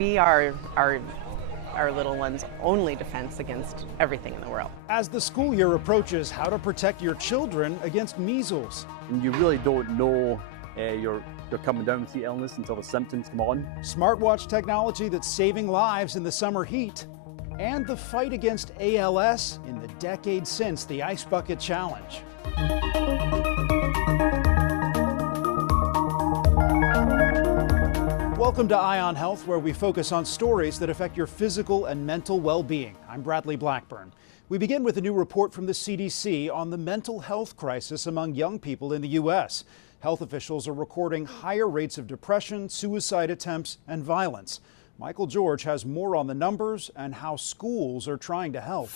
We are our little one's only defense against everything in the world. As the school year approaches, how to protect your children against measles. And you really don't know you're coming down with the illness until the symptoms come on. Smartwatch technology that's saving lives in the summer heat. And the fight against ALS in the decade since the Ice Bucket Challenge. Welcome to Eye on Health, where we focus on stories that affect your physical and mental well-being. I'm Bradley Blackburn. We begin with a new report from the CDC on the mental health crisis among young people in the U.S. Health officials are recording higher rates of depression, suicide attempts, and violence. Michael George has more on the numbers and how schools are trying to help.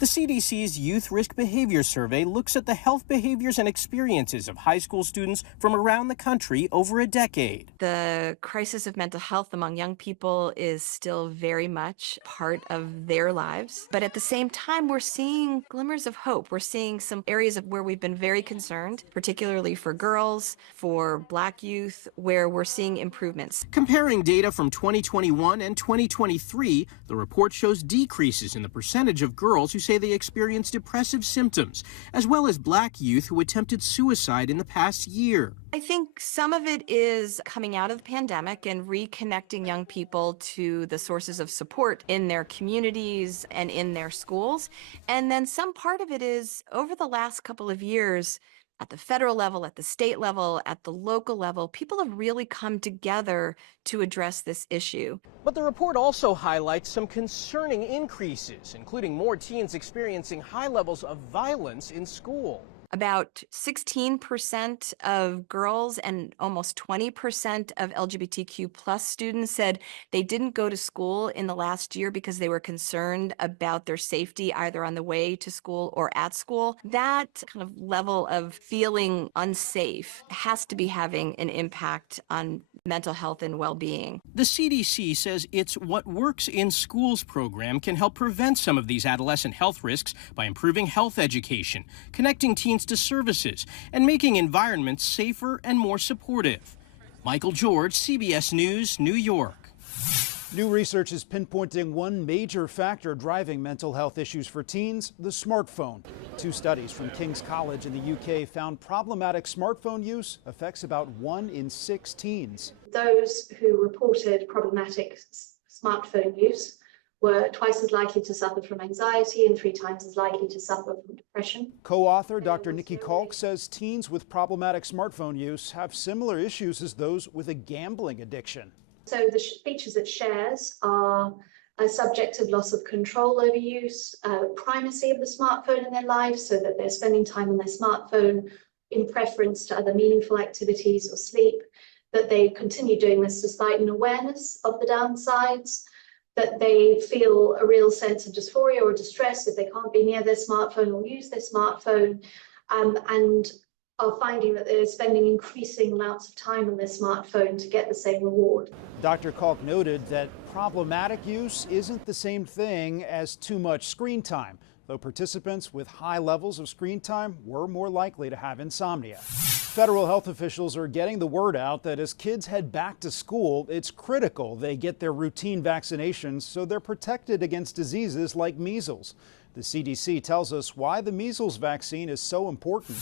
The CDC's Youth Risk Behavior Survey looks at the health behaviors and experiences of high school students from around the country over a decade. The crisis of mental health among young people is still very much part of their lives. But at the same time, we're seeing glimmers of hope. We're seeing some areas of where we've been very concerned, particularly for girls, for Black youth, where we're seeing improvements. Comparing data from 2021 and 2023, the report shows decreases in the percentage of girls who say they experienced depressive symptoms, as well as Black youth who attempted suicide in the past year. I think some of it is coming out of the pandemic and reconnecting young people to the sources of support in their communities and in their schools. And then some part of it is over the last couple of years, at the federal level, at the state level, at the local level, people have really come together to address this issue. But the report also highlights some concerning increases, including more teens experiencing high levels of violence in school. About 16% of girls and almost 20% of LGBTQ plus students said they didn't go to school in the last year because they were concerned about their safety either on the way to school or at school. That kind of level of feeling unsafe has to be having an impact on mental health and well-being. The CDC says its What Works in Schools program can help prevent some of these adolescent health risks by improving health education, connecting teens to services, and making environments safer and more supportive. Michael George, CBS News, New York. New research is pinpointing one major factor driving mental health issues for teens: the smartphone. Two studies from King's College in the UK found problematic smartphone use affects about 1 in 6 teens. Those who reported problematic smartphone use were twice as likely to suffer from anxiety and 3 times as likely to suffer from depression. Co-author Dr. Nikki Kalk says teens with problematic smartphone use have similar issues as those with a gambling addiction. So the features it shares are a subject of loss of control over use, primacy of the smartphone in their lives, so that they're spending time on their smartphone in preference to other meaningful activities or sleep, that they continue doing this despite an awareness of the downsides, that they feel a real sense of dysphoria or distress if they can't be near their smartphone or use their smartphone, and are finding that they're spending increasing amounts of time on their smartphone to get the same reward. Dr. Kalk noted that problematic use isn't the same thing as too much screen time, though participants with high levels of screen time were more likely to have insomnia. Federal health officials are getting the word out that as kids head back to school, it's critical they get their routine vaccinations so they're protected against diseases like measles. The CDC tells us why the measles vaccine is so important.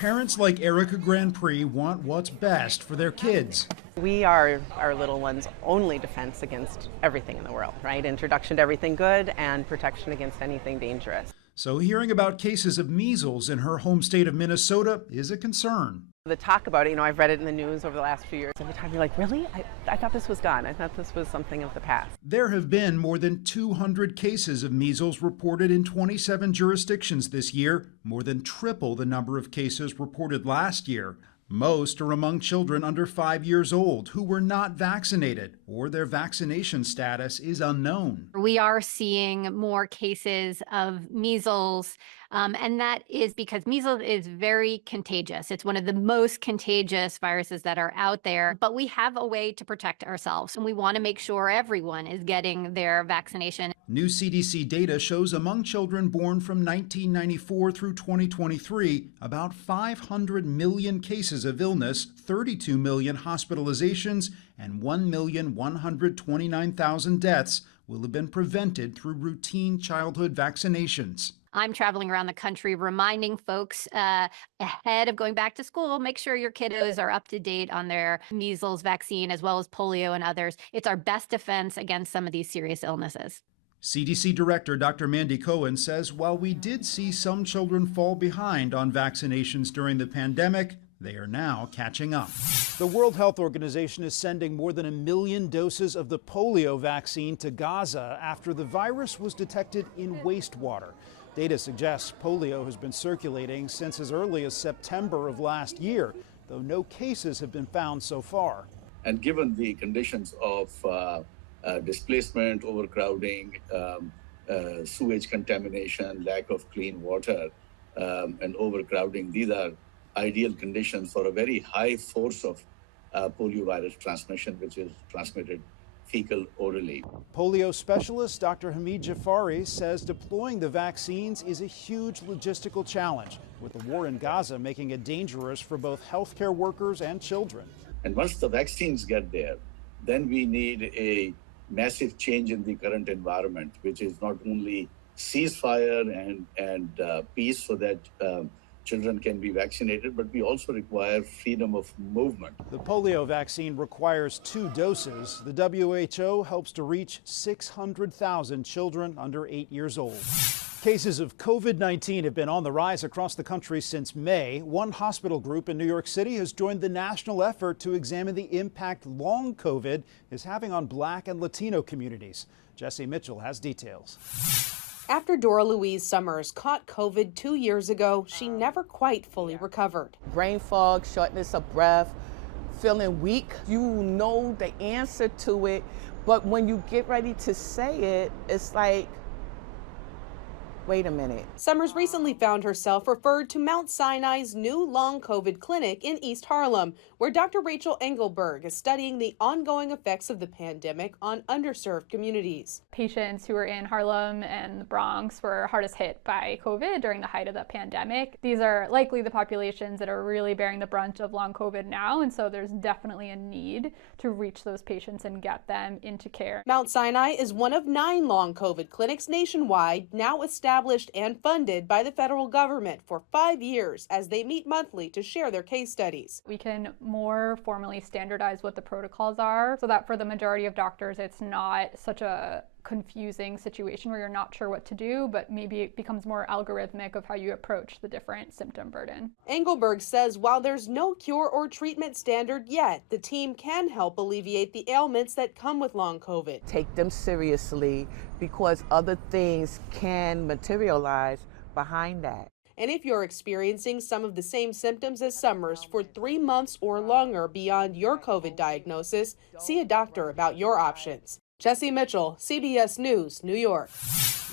Parents like Erica Grand Prix want what's best for their kids. We are our little one's only defense against everything in the world, right? Introduction to everything good and protection against anything dangerous. So hearing about cases of measles in her home state of Minnesota is a concern. The talk about it, I've read it in the news over the last few years. Every time you're like, really? I thought this was gone. I thought this was something of the past. There have been more than 200 cases of measles reported in 27 jurisdictions this year, more than triple the number of cases reported last year. Most are among children under 5 years old who were not vaccinated or their vaccination status is unknown. We are seeing more cases of measles, and that is because measles is very contagious. It's one of the most contagious viruses that are out there, but we have a way to protect ourselves, and we want to make sure everyone is getting their vaccination. New CDC data shows among children born from 1994 through 2023, about 500 million cases of illness, 32 million hospitalizations, and 1,129,000 deaths will have been prevented through routine childhood vaccinations. I'm traveling around the country reminding folks ahead of going back to school, make sure your kiddos are up to date on their measles vaccine as well as polio and others. It's our best defense against some of these serious illnesses. CDC Director Dr. Mandy Cohen says while we did see some children fall behind on vaccinations during the pandemic, they are now catching up. The World Health Organization is sending more than 1 million doses of the polio vaccine to Gaza after the virus was detected in wastewater. Data suggests polio has been circulating since as early as September of last year, though no cases have been found so far. And given the conditions of displacement, overcrowding, sewage contamination, lack of clean water, and overcrowding, these are ideal conditions for a very high force of poliovirus transmission, which is transmitted fecal orally. Polio specialist Dr. Hamid Jafari says deploying the vaccines is a huge logistical challenge, with the war in Gaza making it dangerous for both healthcare workers and children. And once the vaccines get there, then we need a massive change in the current environment, which is not only ceasefire and peace so that children can be vaccinated, but we also require freedom of movement. The polio vaccine requires 2 doses. The WHO hopes to reach 600,000 children under 8 years old. Cases of COVID-19 have been on the rise across the country since May. One hospital group in New York City has joined the national effort to examine the impact long COVID is having on Black and Latino communities. Jesse Mitchell has details. After Dora Louise Summers caught COVID 2 years ago, she never quite fully recovered. Brain fog, shortness of breath, feeling weak. You know the answer to it, but when you get ready to say it, it's like, wait a minute. Summers recently found herself referred to Mount Sinai's new long COVID clinic in East Harlem, where Dr. Rachel Engelberg is studying the ongoing effects of the pandemic on underserved communities. Patients who were in Harlem and the Bronx were hardest hit by COVID during the height of the pandemic. These are likely the populations that are really bearing the brunt of long COVID now, and so there's definitely a need to reach those patients and get them into care. Mount Sinai is one of 9 long COVID clinics nationwide, now established and funded by the federal government for 5 years as they meet monthly to share their case studies. We can more formally standardize what the protocols are so that for the majority of doctors it's not such a confusing situation where you're not sure what to do, but maybe it becomes more algorithmic of how you approach the different symptom burden. Engelberg says while there's no cure or treatment standard yet, the team can help alleviate the ailments that come with long COVID. Take them seriously because other things can materialize behind that. And if you're experiencing some of the same symptoms as Summers for 3 months or longer beyond your COVID diagnosis, see a doctor about your options. Jesse Mitchell, CBS News, New York.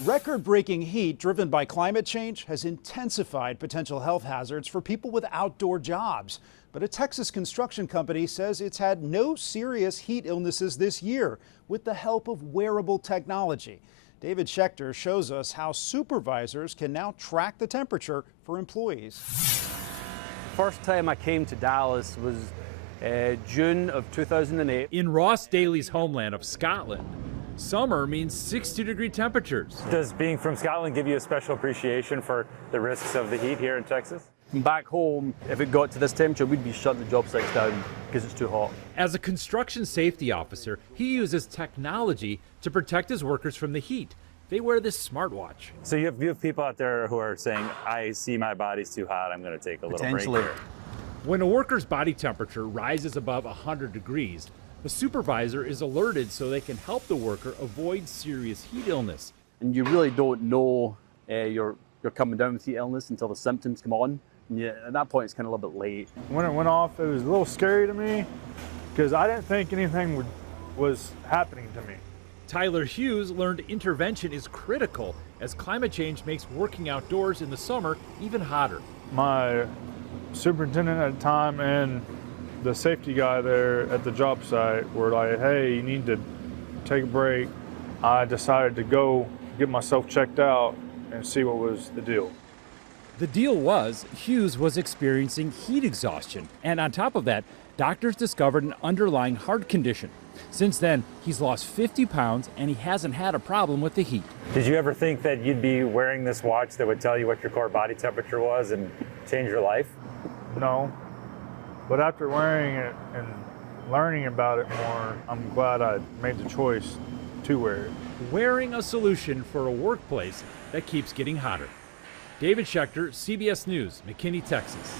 Record-breaking heat driven by climate change has intensified potential health hazards for people with outdoor jobs. But a Texas construction company says it's had no serious heat illnesses this year with the help of wearable technology. David Schechter shows us how supervisors can now track the temperature for employees. First time I came to Dallas was June of 2008. In Ross Daly's homeland of Scotland, summer means 60-degree temperatures. Does being from Scotland give you a special appreciation for the risks of the heat here in Texas? Back home, if it got to this temperature, we'd be shutting the job sites down because it's too hot. As a construction safety officer, he uses technology to protect his workers from the heat. They wear this smartwatch. So you have people out there who are saying, I see my body's too hot, I'm going to take a little break here. When a worker's body temperature rises above 100 degrees, the supervisor is alerted so they can help the worker avoid serious heat illness. And you really don't know you're coming down with heat illness until the symptoms come on. And at that point, it's kind of a little bit late. When it went off, it was a little scary to me because I didn't think anything was happening to me. Tyler Hughes learned intervention is critical as climate change makes working outdoors in the summer even hotter. My superintendent at the time and the safety guy there at the job site were like, hey, you need to take a break, I decided to go get myself checked out and see what was the deal. The deal was Hughes was experiencing heat exhaustion, and on top of that, doctors discovered an underlying heart condition. Since then, he's lost 50 pounds and he hasn't had a problem with the heat. Did you ever think that you'd be wearing this watch that would tell you what your core body temperature was and change your life? No, but after wearing it and learning about it more, I'm glad I made the choice to wear it. Wearing a solution for a workplace that keeps getting hotter. David Schechter, CBS News, McKinney, Texas.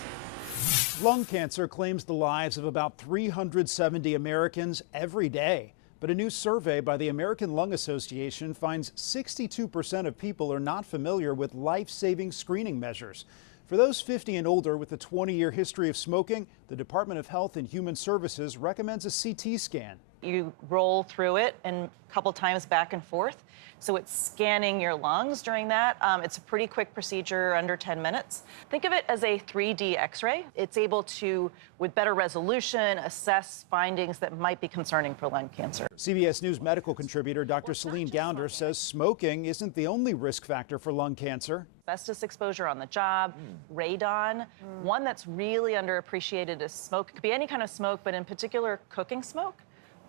Lung cancer claims the lives of about 370 Americans every day. But a new survey by the American Lung Association finds 62% of people are not familiar with life-saving screening measures. For those 50 and older with a 20-year history of smoking, the Department of Health and Human Services recommends a CT scan. You roll through it and a couple times back and forth. So it's scanning your lungs during that. It's a pretty quick procedure, under 10 minutes. Think of it as a 3D X-ray. It's able to, with better resolution, assess findings that might be concerning for lung cancer. CBS News medical contributor Dr. Celine Gounder says smoking isn't the only risk factor for lung cancer. Asbestos exposure on the job, radon. One that's really underappreciated is smoke. It could be any kind of smoke, but in particular, cooking smoke.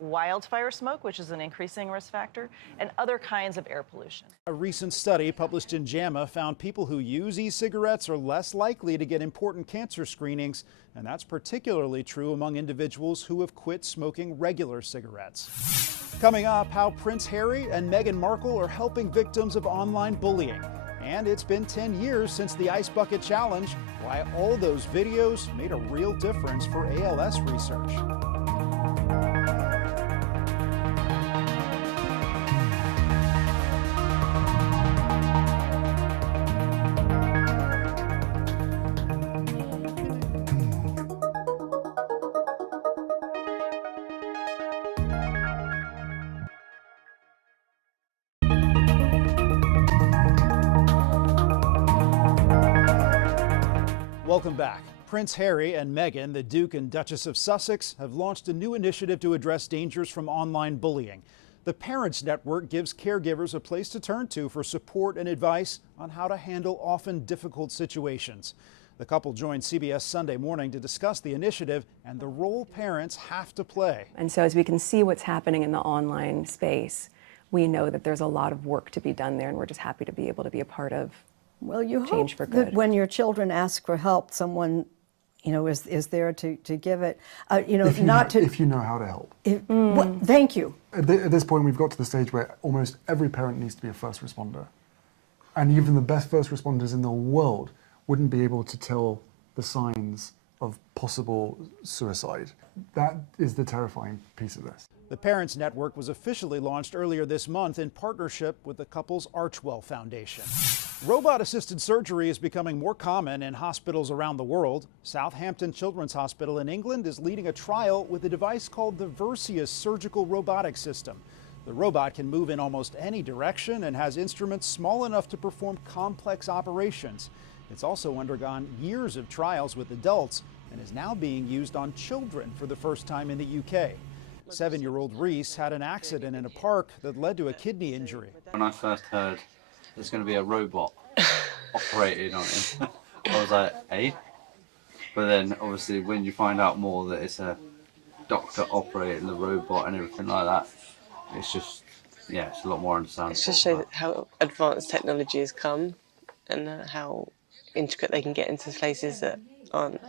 Wildfire smoke, which is an increasing risk factor, and other kinds of air pollution. A recent study published in JAMA found people who use e-cigarettes are less likely to get important cancer screenings, and that's particularly true among individuals who have quit smoking regular cigarettes. Coming up, how Prince Harry and Meghan Markle are helping victims of online bullying. And it's been 10 years since the Ice Bucket Challenge, why all those videos made a real difference for ALS research. Welcome back. Prince Harry and Meghan, the Duke and Duchess of Sussex, have launched a new initiative to address dangers from online bullying. The Parents Network gives caregivers a place to turn to for support and advice on how to handle often difficult situations. The couple joined CBS Sunday Morning to discuss the initiative and the role parents have to play. And so as we can see what's happening in the online space, we know that there's a lot of work to be done there, and we're just happy to be able to be a part of change for good. That when your children ask for help, someone, is there to give it. If you know how to help. Thank you. At this point, we've got to the stage where almost every parent needs to be a first responder, and even the best first responders in the world wouldn't be able to tell the signs of possible suicide. That is the terrifying piece of this. The Parents Network was officially launched earlier this month in partnership with the couple's Archwell Foundation. Robot-assisted surgery is becoming more common in hospitals around the world. Southampton Children's Hospital in England is leading a trial with a device called the Versius surgical robotic system. The robot can move in almost any direction and has instruments small enough to perform complex operations. It's also undergone years of trials with adults and is now being used on children for the first time in the UK. 7-year-old Reese had an accident in a park that led to a kidney injury. When I first heard there's going to be a robot operated on him, I was like, hey? But then obviously when you find out more that it's a doctor operating the robot and everything like that, it's just, yeah, it's a lot more understandable. It just shows how advanced technology has come and how intricate they can get into places that aren't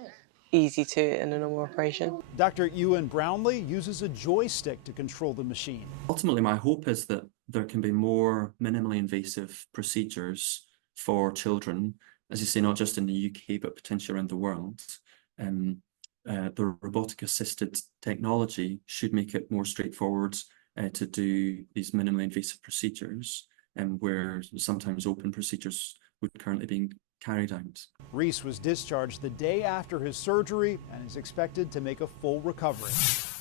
easy to in a normal operation. Dr. Ewan Brownlee uses a joystick to control the machine. Ultimately, my hope is that there can be more minimally invasive procedures for children, as you say, not just in the UK, but potentially around the world. The robotic-assisted technology should make it more straightforward to do these minimally invasive procedures, where sometimes open procedures would currently be carried out. Reese was discharged the day after his surgery and is expected to make a full recovery.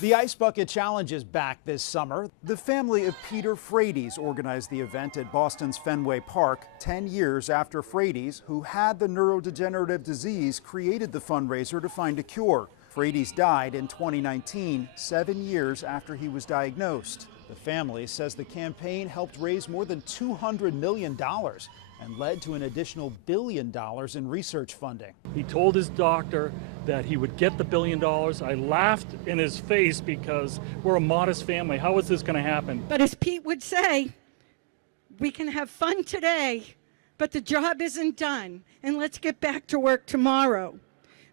The Ice Bucket Challenge is back this summer. The family of Peter Frates organized the event at Boston's Fenway Park 10 years after Frates, who had the neurodegenerative disease, created the fundraiser to find a cure. Frates died in 2019, 7 years after he was diagnosed. The family says the campaign helped raise more than $200 million and led to an additional $1 billion in research funding. He told his doctor that he would get the $1 billion. I laughed in his face because we're a modest family. How is this going to happen? But as Pete would say, we can have fun today, but the job isn't done, and let's get back to work tomorrow.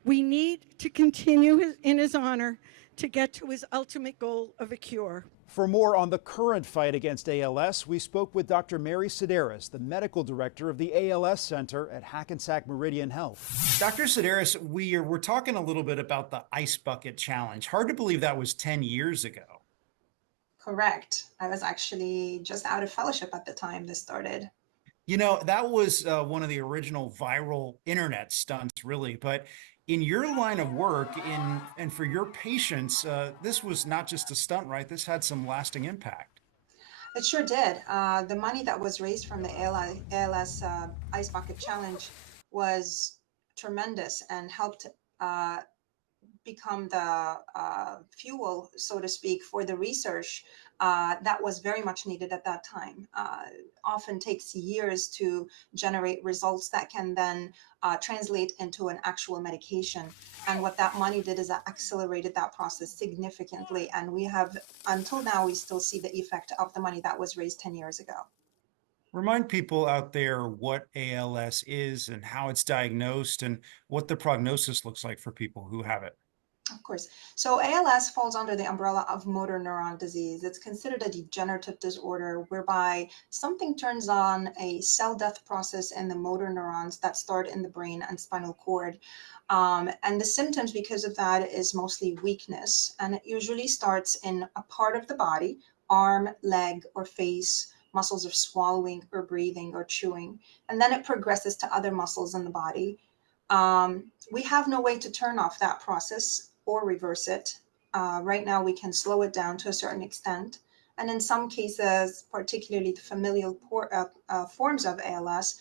We need to continue in his honor to get to his ultimate goal of a cure. For more on the current fight against ALS, we spoke with Dr. Mary Sederis, the medical director of the ALS Center at Hackensack Meridian Health. Dr. Sederis, we're talking a little bit about the Ice Bucket Challenge. Hard to believe that was 10 years ago. Correct. I was actually just out of fellowship at the time this started. You know, that was one of the original viral internet stunts, really. But in your line of work, and for your patients, this was not just a stunt, right? This had some lasting impact. It sure did. The money that was raised from the ALS Ice Bucket Challenge was tremendous and helped become the fuel, so to speak, for the research that was very much needed at that time. Often takes years to generate results that can then translate into an actual medication. And what that money did is that accelerated that process significantly. And we have, until now, we still see the effect of the money that was raised 10 years ago. Remind people out there what ALS is and how it's diagnosed and what the prognosis looks like for people who have it. Of course. So ALS falls under the umbrella of motor neuron disease. It's considered a degenerative disorder whereby something turns on a cell death process in the motor neurons that start in the brain and spinal cord. And the symptoms because of that is mostly weakness. And it usually starts in a part of the body, arm, leg, or face, muscles of swallowing or breathing or chewing. And then it progresses to other muscles in the body. We have no way to turn off that process or reverse it. Right now, we can slow it down to a certain extent. And in some cases, particularly the familial forms of ALS,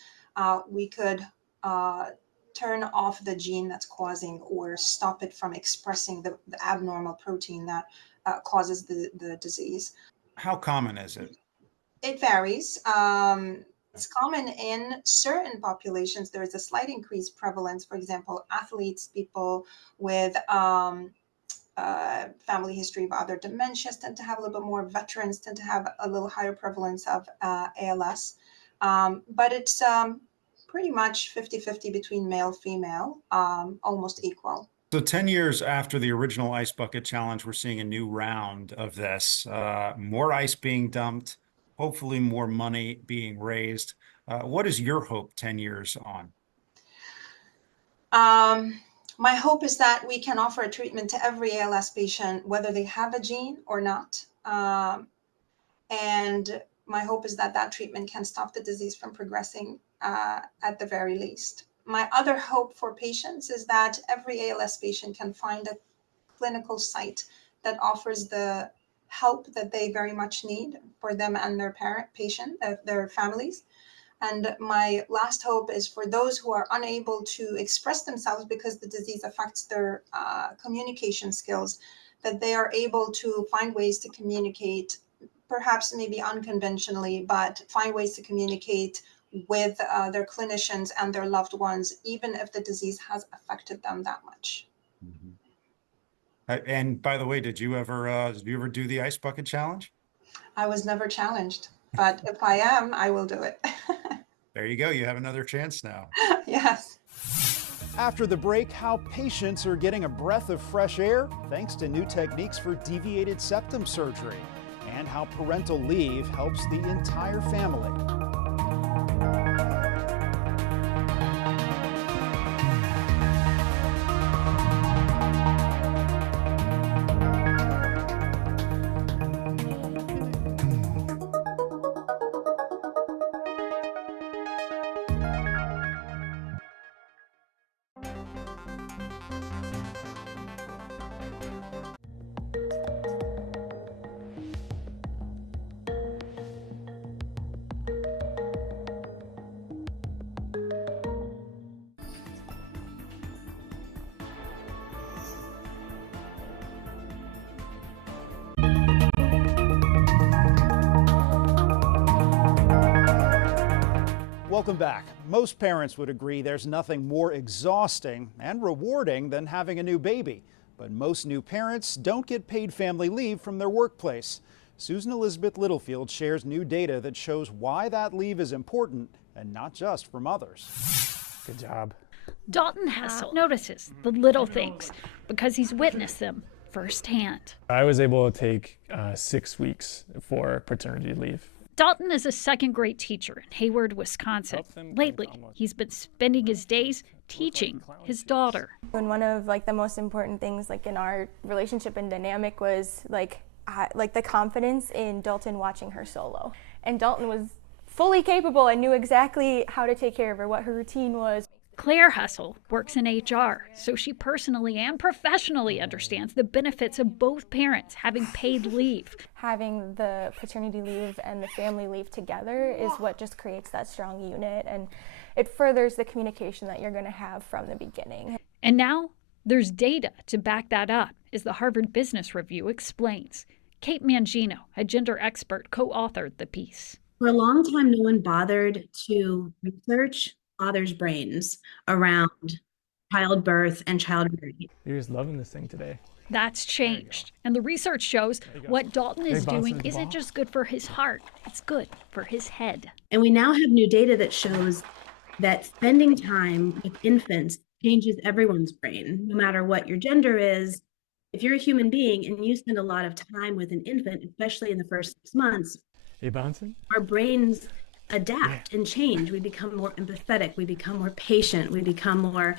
we could turn off the gene that's causing or stop it from expressing the abnormal protein that causes the disease. How common is it? It varies. It's common in certain populations. There is a slight increased prevalence. For example, athletes, people with family history of other dementias tend to have a little bit more. Veterans tend to have a little higher prevalence of ALS. But it's pretty much 50-50 between male, female, almost equal. So 10 years after the original Ice Bucket Challenge, we're seeing a new round of this. More ice being dumped, hopefully more money being raised. What is your hope 10 years on? My hope is that we can offer a treatment to every ALS patient, whether they have a gene or not. And my hope is that that treatment can stop the disease from progressing at the very least. My other hope for patients is that every ALS patient can find a clinical site that offers the help that they very much need for them and their their families. And my last hope is for those who are unable to express themselves because the disease affects their communication skills, that they are able to find ways to communicate, perhaps maybe unconventionally, but find ways to communicate with their clinicians and their loved ones, even if the disease has affected them that much. And by the way, did you ever do the Ice Bucket Challenge? I was never challenged, but if I am, I will do it. There you go. You have another chance now. Yes. After the break, how patients are getting a breath of fresh air thanks to new techniques for deviated septum surgery, and how parental leave helps the entire family. Welcome back. Most parents would agree there's nothing more exhausting and rewarding than having a new baby. But most new parents don't get paid family leave from their workplace. Susan Elizabeth Littlefield shares new data that shows why that leave is important and not just for mothers. Good job. Dalton Hessel notices the little things because he's witnessed them firsthand. I was able to take 6 weeks for paternity leave. Dalton is a second-grade teacher in Hayward, Wisconsin. Lately, he's been spending his days teaching his daughter. And one of the most important things in our relationship and dynamic was the confidence in Dalton watching her solo. And Dalton was fully capable and knew exactly how to take care of her, what her routine was. Claire Hessel works in HR, so she personally and professionally understands the benefits of both parents having paid leave. Having the paternity leave and the family leave together is what just creates that strong unit, and it furthers the communication that you're going to have from the beginning. And now there's data to back that up, as the Harvard Business Review explains. Kate Mangino, a gender expert, co-authored the piece. For a long time, no one bothered to research fathers' brains around childbirth and childbearing. You're just loving this thing today. That's changed. And the research shows what Dalton is doing isn't just good for his heart, it's good for his head. And we now have new data that shows that spending time with infants changes everyone's brain, no matter what your gender is. If you're a human being and you spend a lot of time with an infant, especially in the first 6 months, you bouncing? Our brains adapt and change. We become more empathetic. We become more patient. We become more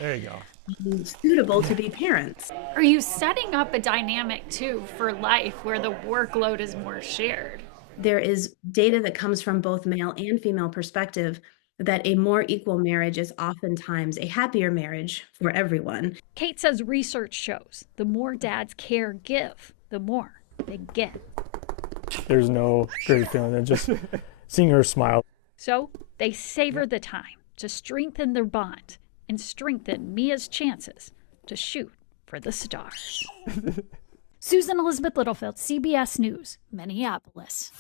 suitable to be parents. Are you setting up a dynamic too for life where the workload is more shared? There is data that comes from both male and female perspective that a more equal marriage is oftentimes a happier marriage for everyone. Kate says research shows the more dads care give, the more they get. There's no great feeling than just seeing her smile. So they savor the time to strengthen their bond and strengthen Mia's chances to shoot for the stars. Susan Elizabeth Littlefield, CBS News, Minneapolis.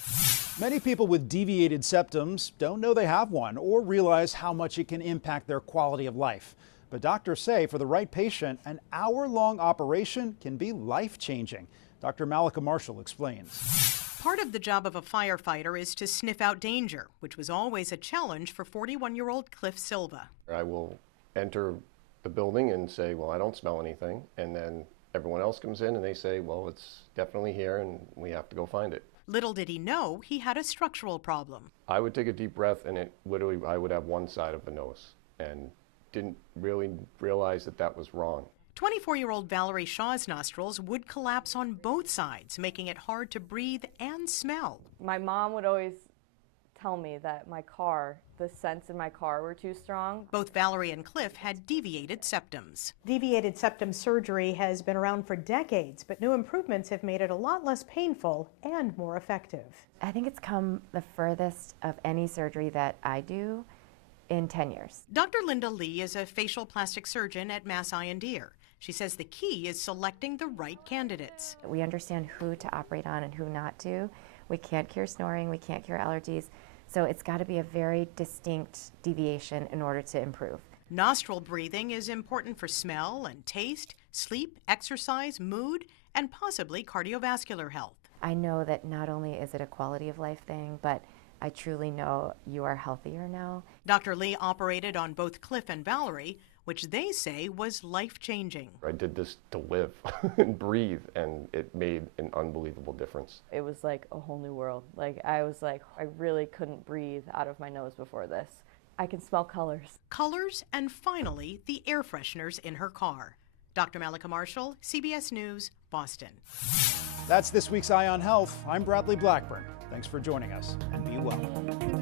Many people with deviated septums don't know they have one or realize how much it can impact their quality of life. But doctors say for the right patient, an hour-long operation can be life-changing. Dr. Malika Marshall explains. Part of the job of a firefighter is to sniff out danger, which was always a challenge for 41-year-old Cliff Silva. I will enter the building and say, well, I don't smell anything. And then everyone else comes in and they say, well, it's definitely here and we have to go find it. Little did he know he had a structural problem. I would take a deep breath and I would have one side of the nose and didn't really realize that that was wrong. 24-year-old Valerie Shaw's nostrils would collapse on both sides, making it hard to breathe and smell. My mom would always tell me that the scents in my car were too strong. Both Valerie and Cliff had deviated septums. Deviated septum surgery has been around for decades, but new improvements have made it a lot less painful and more effective. I think it's come the furthest of any surgery that I do in 10 years. Dr. Linda Lee is a facial plastic surgeon at Mass Eye and Ear. She says the key is selecting the right candidates. We understand who to operate on and who not to. We can't cure snoring, we can't cure allergies, so it's got to be a very distinct deviation in order to improve. Nostril breathing is important for smell and taste, sleep, exercise, mood, and possibly cardiovascular health. I know that not only is it a quality of life thing, but I truly know you are healthier now. Dr. Lee operated on both Cliff and Valerie, which they say was life-changing. I did this to live and breathe, and it made an unbelievable difference. It was like a whole new world. I was like, I really couldn't breathe out of my nose before this. I can smell colors. Colors, and finally, the air fresheners in her car. Dr. Malika Marshall, CBS News, Boston. That's this week's Eye on Health. I'm Bradley Blackburn. Thanks for joining us, and be well.